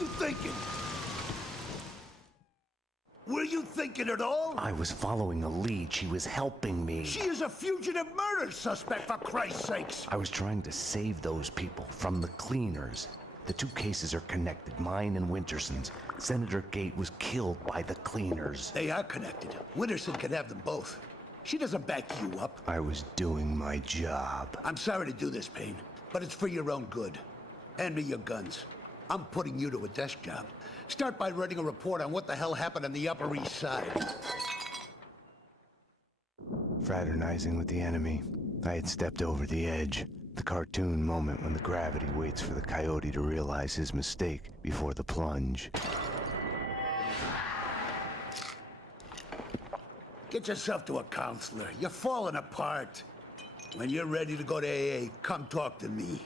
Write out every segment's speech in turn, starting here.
you thinking? Were you thinking at all? I was following a lead. She was helping me. She is a fugitive murder suspect, for Christ's sakes! I was trying to save those people from the cleaners. The two cases are connected, mine and Winterson's. Senator Gate was killed by the cleaners. They are connected. Winterson can have them both. She doesn't back you up. I was doing my job. I'm sorry to do this, Payne, but it's for your own good. Hand me your guns. I'm putting you to a desk job. Start by writing a report on what the hell happened on the Upper East Side. Fraternizing with the enemy. I had stepped over the edge. The cartoon moment when the gravity waits for the coyote to realize his mistake before the plunge. Get yourself to a counselor. You're falling apart. When you're ready to go to AA, come talk to me.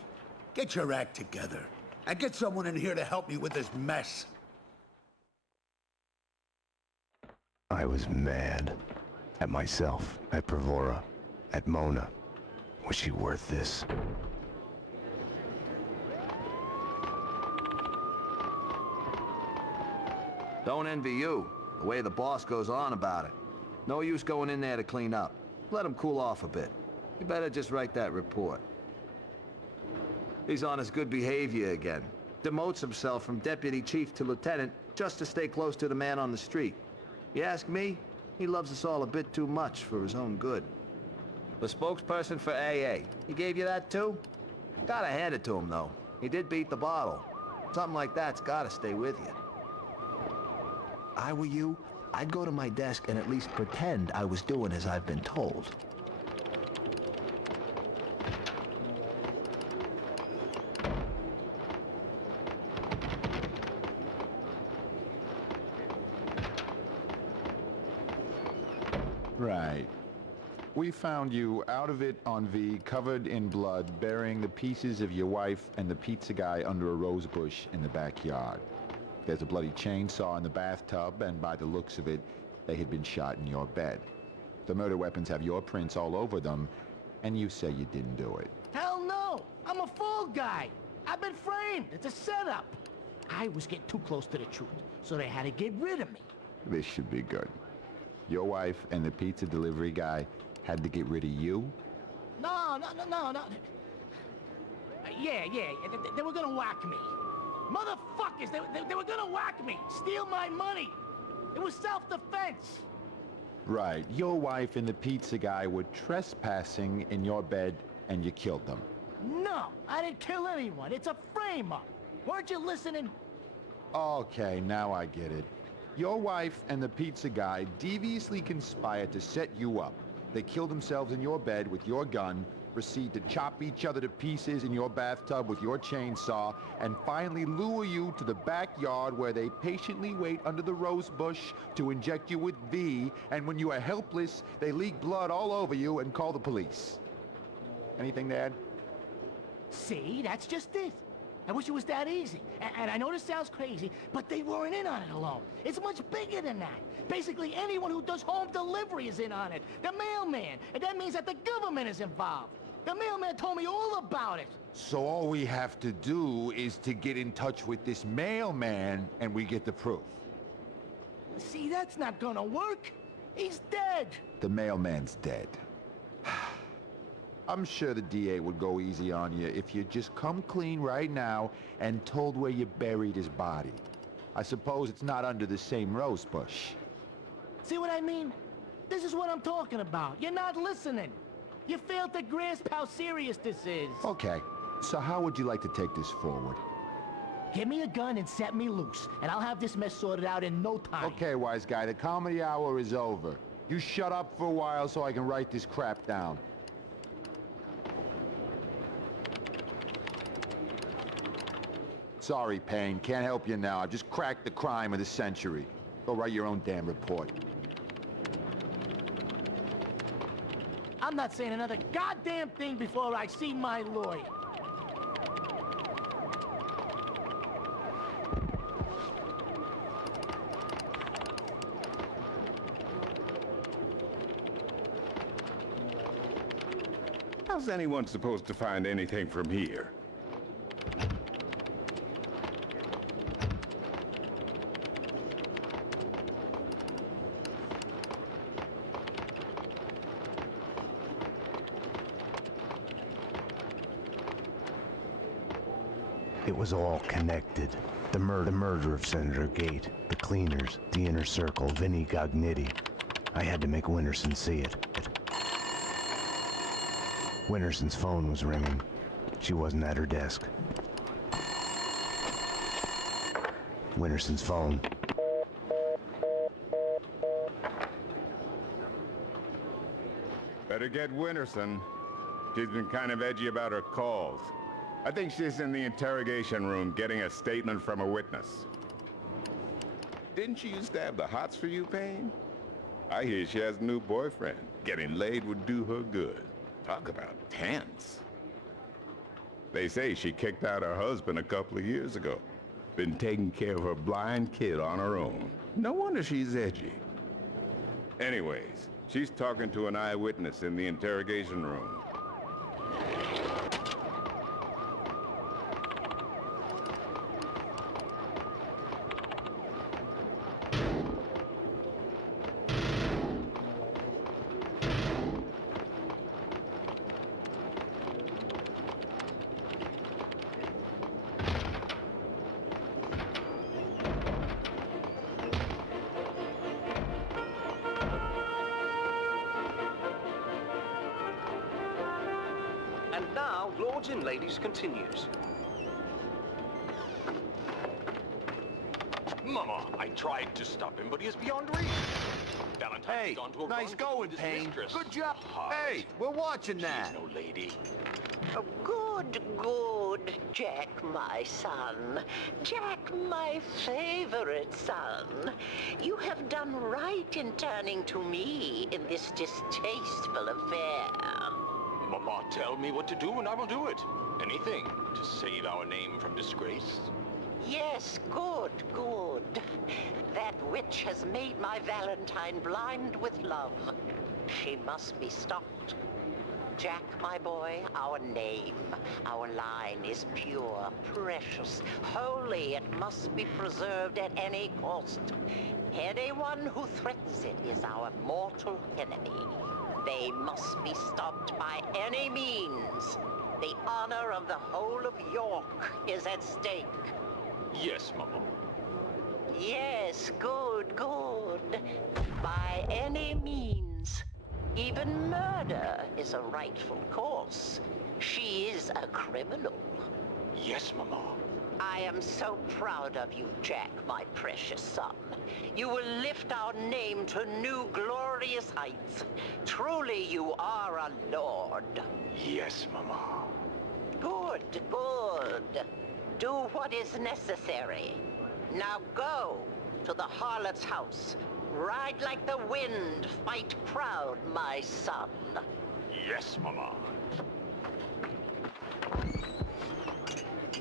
Get your act together. And get someone in here to help me with this mess. I was mad. At myself, at Bravura, at Mona. Was she worth this? Don't envy you, the way the boss goes on about it. No use going in there to clean up. Let him cool off a bit. You better just write that report. He's on his good behavior again. Demotes himself from deputy chief to lieutenant just to stay close to the man on the street. You ask me, he loves us all a bit too much for his own good. The spokesperson for AA, he gave you that too? Gotta hand it to him though. He did beat the bottle. Something like that's gotta stay with you. I were you, I'd go to my desk and at least pretend I was doing as I've been told. Right. We found you out of it on V, covered in blood, burying the pieces of your wife and the pizza guy under a rose bush in the backyard. There's a bloody chainsaw in the bathtub, and by the looks of it, they had been shot in your bed. The murder weapons have your prints all over them, and you say you didn't do it. Hell no! I'm a fall guy! I've been framed! It's a setup! I was getting too close to the truth, so they had to get rid of me. This should be good. Your wife and the pizza delivery guy had to get rid of you? No. Yeah. They were gonna whack me. Motherfuckers! They were gonna whack me! Steal my money! It was self-defense! Right. Your wife and the pizza guy were trespassing in your bed, and you killed them. No! I didn't kill anyone! It's a frame-up! Weren't you listening? Okay, now I get it. Your wife and the pizza guy deviously conspired to set you up. They killed themselves in your bed with your gun, proceed to chop each other to pieces in your bathtub with your chainsaw, and finally lure you to the backyard where they patiently wait under the rose bush to inject you with V, and when you are helpless, they leak blood all over you and call the police. Anything to add? See, that's just it. I wish it was that easy. And I know this sounds crazy, but they weren't in on it alone. It's much bigger than that. Basically, anyone who does home delivery is in on it. The mailman. And that means that the government is involved. The mailman told me all about it. So all we have to do is to get in touch with this mailman, and we get the proof. See, that's not gonna work. He's dead. The mailman's dead. I'm sure the DA would go easy on you if you just come clean right now and told where you buried his body. I suppose it's not under the same rose bush. See what I mean? This is what I'm talking about. You're not listening. You failed to grasp how serious this is. Okay, so how would you like to take this forward? Give me a gun and set me loose, and I'll have this mess sorted out in no time. Okay, wise guy, the comedy hour is over. You shut up for a while so I can write this crap down. Sorry, Payne. Can't help you now. I've just cracked the crime of the century. Go write your own damn report. I'm not saying another goddamn thing before I see my lawyer. How's anyone supposed to find anything from here? It was all connected. The murder of Senator Gate, the cleaners, the inner circle, Vinnie Gognitti. I had to make Winterson see it. Winterson's phone was ringing. She wasn't at her desk. Winterson's phone. Better get Winterson. She's been kind of edgy about her calls. I think she's in the interrogation room getting a statement from a witness. Didn't she used to have the hots for you, Payne? I hear she has a new boyfriend. Getting laid would do her good. Talk about tense. They say she kicked out her husband a couple of years ago. Been taking care of her blind kid on her own. No wonder she's edgy. Anyways, she's talking to an eyewitness in the interrogation room. And now, Lords and Ladies continues. Mama, I tried to stop him, but he is beyond reach. Valentine's Hey, gone to a nice rendezvous going, with his Payne. mistress. Good job. Heart. Hey, we're watching that. She's no lady. Oh, good, good, Jack, my son. Jack, my favorite son. You have done right in turning to me in this distasteful affair. Mama, tell me what to do and I will do it. Anything to save our name from disgrace. Yes, good, good. That witch has made my Valentine blind with love. She must be stopped. Jack, my boy, our name, our line is pure, precious, holy. It must be preserved at any cost. Anyone who threatens it is our mortal enemy. They must be stopped by any means. The honor of the whole of York is at stake. Yes, Mama. Yes, good, good. By any means. Even murder is a rightful course. She is a criminal. Yes, Mama. I am so proud of you, Jack, my precious son. You will lift our name to new glorious heights. Truly, you are a lord. Yes, Mama. Good, good. Do what is necessary. Now go to the harlot's house. Ride like the wind. Fight proud, my son. Yes, Mama.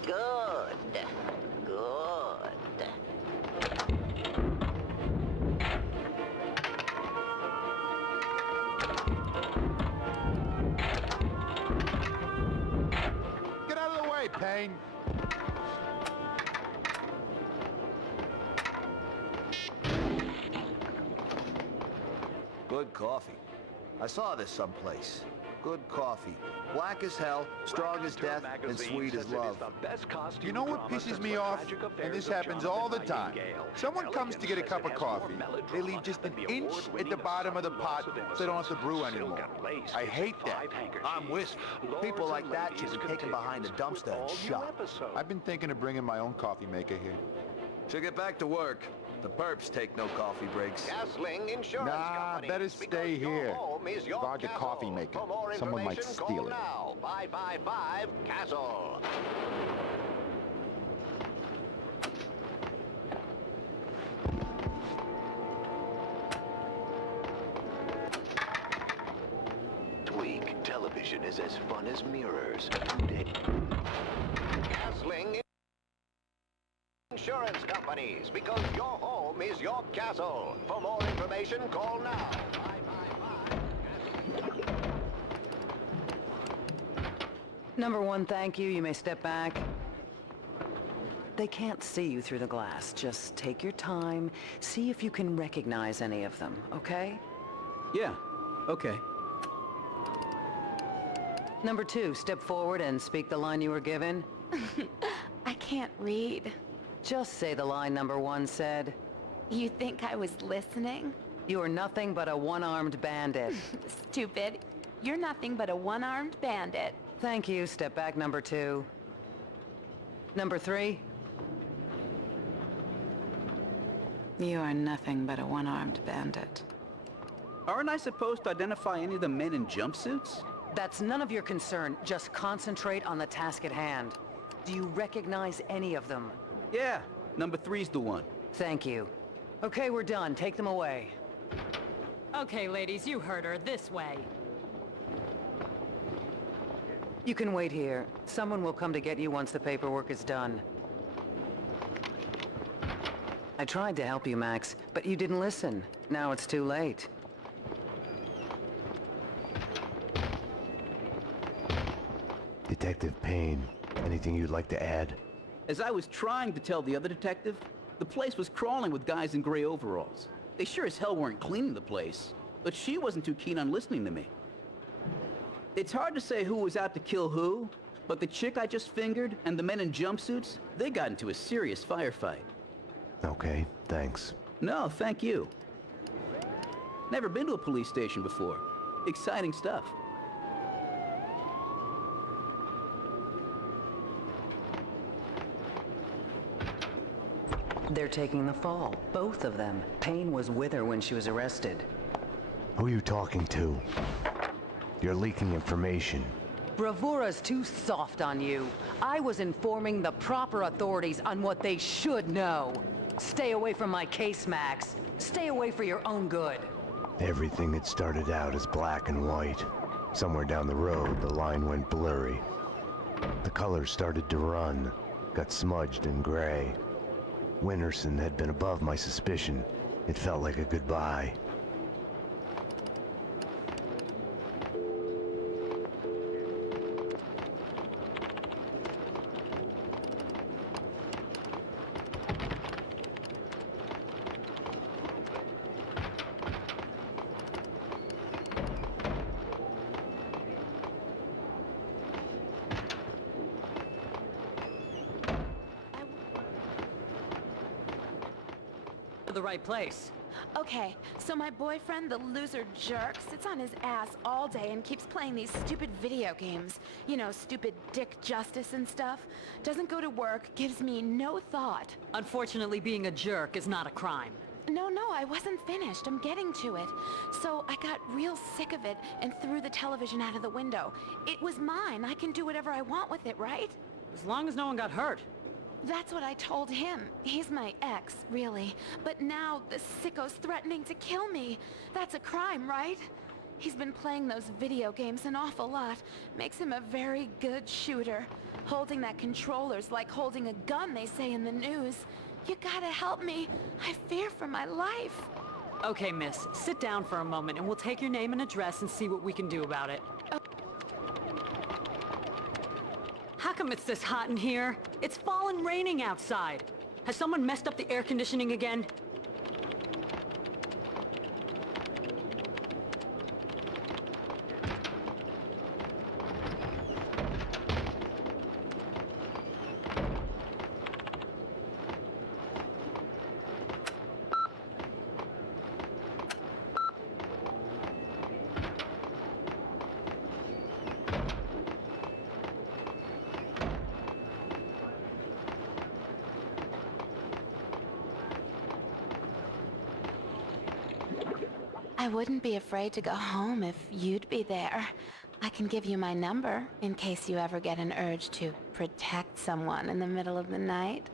Good. Good. Get out of the way, Payne. Good coffee. I saw this someplace. Good coffee. Black as hell, strong as death, and sweet as love. You know what pisses me off? And this happens all the time. Someone comes to get a cup of coffee. They leave just an inch at the bottom of the pot so they don't have to brew anymore. I hate that. I'm with you. People like that should be taken behind a dumpster and shot. I've been thinking of bringing my own coffee maker here. Should get back to work. The perps take no coffee breaks. Castling Insurance Nah, Company. better stay here. Guard the Castle. coffee maker. For more Someone might information, steal call it. now. 555 Castle. Tweak. Television is as fun as mirrors. Castling Insurance Companies, because your home is your castle. For more information, call now. 555 Number one, thank you. You may step back. They can't see you through the glass. Just take your time. See if you can recognize any of them, okay? Yeah, okay. Number two, step forward and speak the line you were given. I can't read. Just say the line number 1 said. You think I was listening? You're nothing but a one-armed bandit. Stupid. You're nothing but a one-armed bandit. Thank you. Step back, number 2. Number 3. You are nothing but a one-armed bandit. Aren't I supposed to identify any of the men in jumpsuits? That's none of your concern. Just concentrate on the task at hand. Do you recognize any of them? Yeah, number 3's the one. Thank you. Okay, we're done. Take them away. Okay, ladies, you heard her. This way. You can wait here. Someone will come to get you once the paperwork is done. I tried to help you, Max, but you didn't listen. Now it's too late. Detective Payne, anything you'd like to add? As I was trying to tell the other detective, the place was crawling with guys in gray overalls. They sure as hell weren't cleaning the place, but she wasn't too keen on listening to me. It's hard to say who was out to kill who, but the chick I just fingered and the men in jumpsuits, they got into a serious firefight. Okay, thanks. No, thank you. Never been to a police station before. Exciting stuff. They're taking the fall, both of them. Payne was with her when she was arrested. Who are you talking to? You're leaking information. Bravura's too soft on you. I was informing the proper authorities on what they should know. Stay away from my case, Max. Stay away for your own good. Everything that started out as black and white. Somewhere down the road, the line went blurry. The colors started to run, got smudged and gray. Winterson had been above my suspicion. It felt like a goodbye. The right place. Okay, so my boyfriend, the loser jerk, sits on his ass all day and keeps playing these stupid video games. You know, stupid Dick Justice and stuff. Doesn't go to work, gives me no thought. Unfortunately, being a jerk is not a crime. No, I wasn't finished. I'm getting to it. So I got real sick of it and threw the television out of the window. It was mine. I can do whatever I want with it, right? As long as no one got hurt. That's what I told him. He's my ex, really. But now the sicko's threatening to kill me. That's a crime, right? He's been playing those video games an awful lot. Makes him a very good shooter. Holding that controller's like holding a gun, they say in the news. You gotta help me. I fear for my life. Okay, miss. Sit down for a moment and we'll take your name and address and see what we can do about it. How come it's this hot in here? It's fall and raining outside. Has someone messed up the air conditioning again? I wouldn't be afraid to go home if you'd be there. I can give you my number in case you ever get an urge to protect someone in the middle of the night.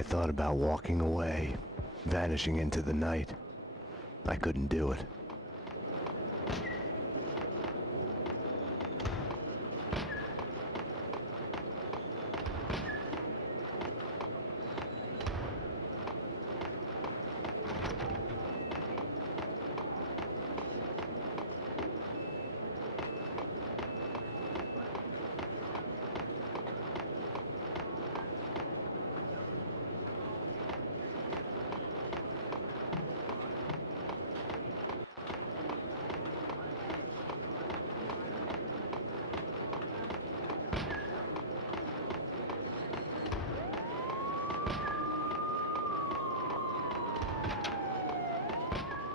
I thought about walking away, vanishing into the night. I couldn't do it.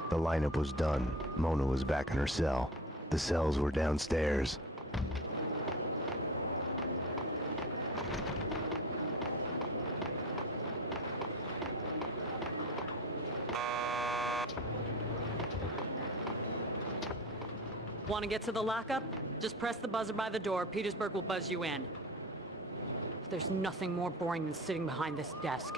The lineup was done. Mona was back in her cell. The cells were downstairs. Want to get to the lockup? Just press the buzzer by the door. Petersburg will buzz you in. There's nothing more boring than sitting behind this desk.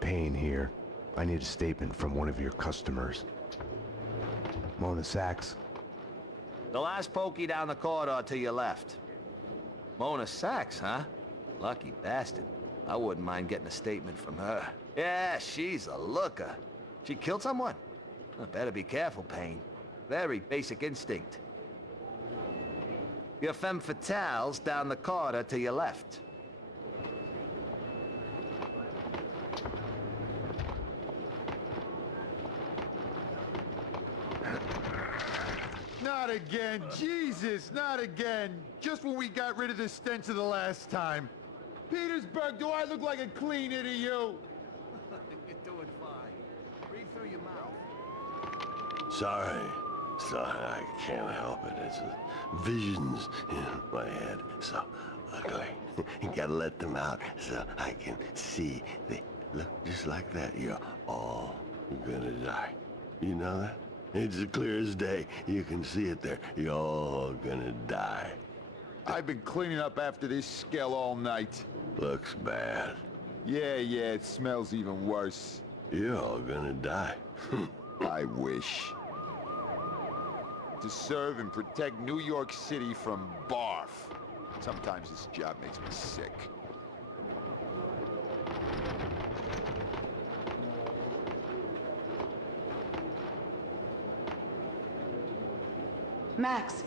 Payne here. I need a statement from one of your customers. Mona Sachs. The last pokey down the corridor to your left. Mona Sachs, huh? Lucky bastard. I wouldn't mind getting a statement from her. Yeah, she's a looker. She killed someone? Better be careful, Payne. Very basic instinct. Your femme fatale's down the corridor to your left. Not again, Jesus, not again. Just when we got rid of the stench of the last time. Petersburg, do I look like a cleaner to you? You're doing fine. Breathe through your mouth. Sorry, I can't help it. It's visions in my head, so ugly. You gotta let them out so I can see. They look just like that. You're all gonna die. You know that? It's as clear as day. You can see it there. You're all gonna die. I've been cleaning up after this skell all night. Looks bad. Yeah, it smells even worse. You're all gonna die. I wish. To serve and protect New York City from barf. Sometimes this job makes me sick. Max,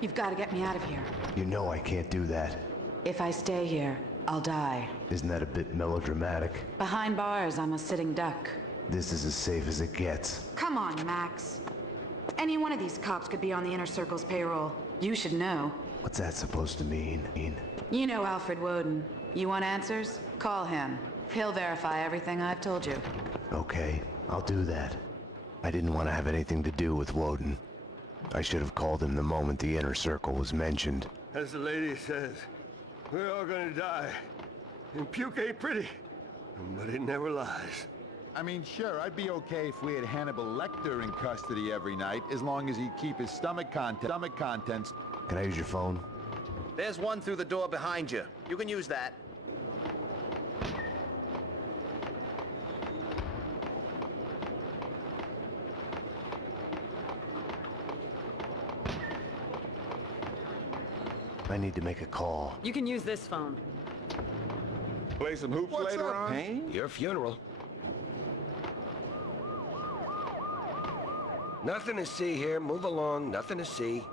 you've got to get me out of here. You know I can't do that. If I stay here, I'll die. Isn't that a bit melodramatic? Behind bars, I'm a sitting duck. This is as safe as it gets. Come on, Max. Any one of these cops could be on the Inner Circle's payroll. You should know. What's that supposed to mean? You know Alfred Woden. You want answers? Call him. He'll verify everything I've told you. Okay, I'll do that. I didn't want to have anything to do with Woden. I should have called him the moment the Inner Circle was mentioned. As the lady says, we're all gonna die. And puke ain't pretty, but it never lies. I mean, sure, I'd be okay if we had Hannibal Lecter in custody every night, as long as he'd keep his stomach contents. Can I use your phone? There's one through the door behind you. You can use that. I need to make a call. You can use this phone. Play some hoops later on? Payne? Your funeral. Nothing to see here. Move along. Nothing to see.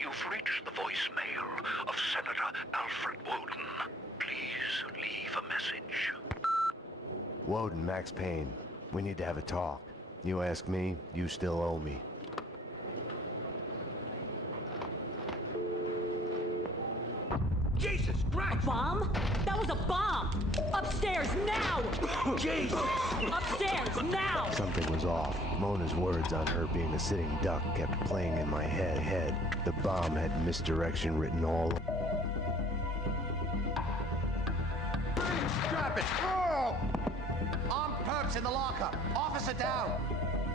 You've reached the voicemail of Senator Alfred Woden. Please leave a message. Woden, Max Payne. We need to have a talk. You ask me, you still owe me. Jesus Christ! A bomb? That was a bomb! Upstairs, now! Jesus! Upstairs, now! Something was off. Mona's words on her being a sitting duck kept playing in my head. The bomb had misdirection written all weapon! Armed perps in the lockup. Officer down.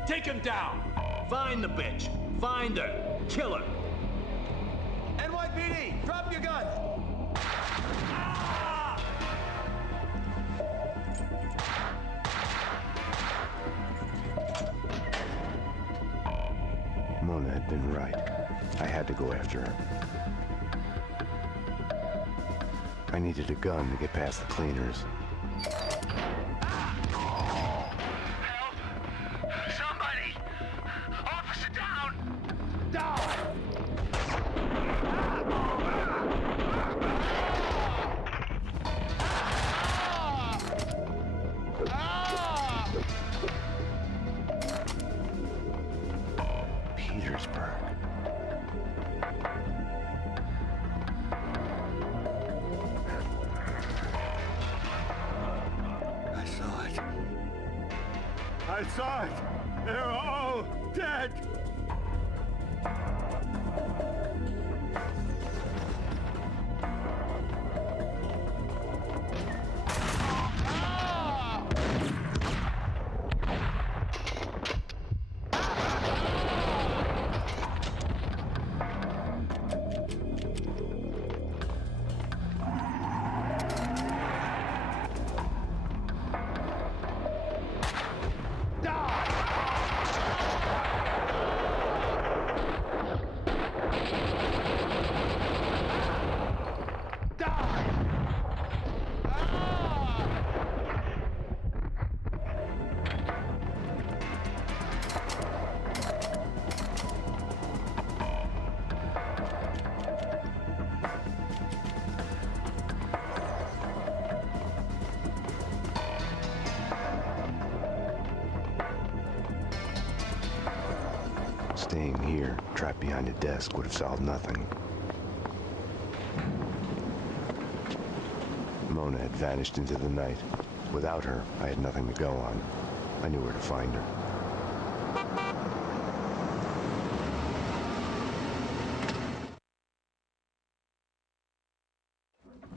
Take him down. Find the bitch. Find her. Kill her. NYPD, drop your gun. Mona had been right. I had to go after her. I needed a gun to get past the cleaners. Help! Somebody! Officer down! Down! Petersburg. I saw it! They're all dead! Staying here, trapped behind a desk, would have solved nothing. Mona had vanished into the night. Without her, I had nothing to go on. I knew where to find her.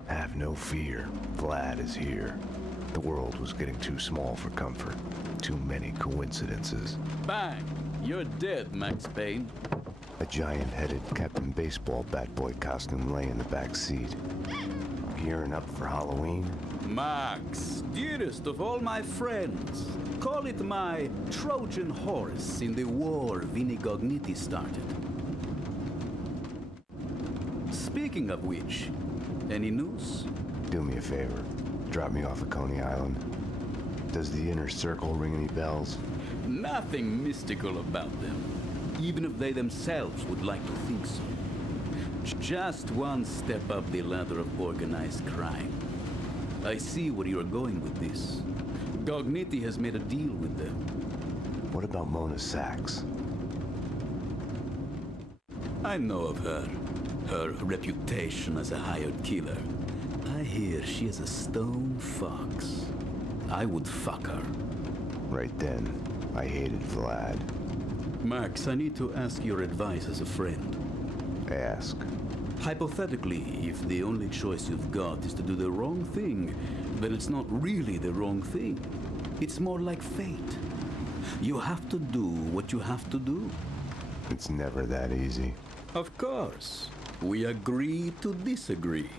Have no fear. Vlad is here. The world was getting too small for comfort. Too many coincidences. Bang! You're dead, Max Payne. A giant-headed Captain Baseball bat boy costume lay in the back seat. Gearing up for Halloween? Max, dearest of all my friends. Call it my Trojan horse in the war Vinnie Gognitti started. Speaking of which, any news? Do me a favor. Drop me off at Coney Island. Does the inner circle ring any bells? Nothing mystical about them, even if they themselves would like to think so. Just one step up the ladder of organized crime. I see where you're going with this. Gognitti has made a deal with them. What about Mona Sachs? I know of her. Her reputation as a hired killer. I hear she is a stone fox. I would fuck her. Right then, I hated Vlad. Max, I need to ask your advice as a friend. Ask. Hypothetically, if the only choice you've got is to do the wrong thing, then it's not really the wrong thing. It's more like fate. You have to do what you have to do. It's never that easy. Of course. We agree to disagree.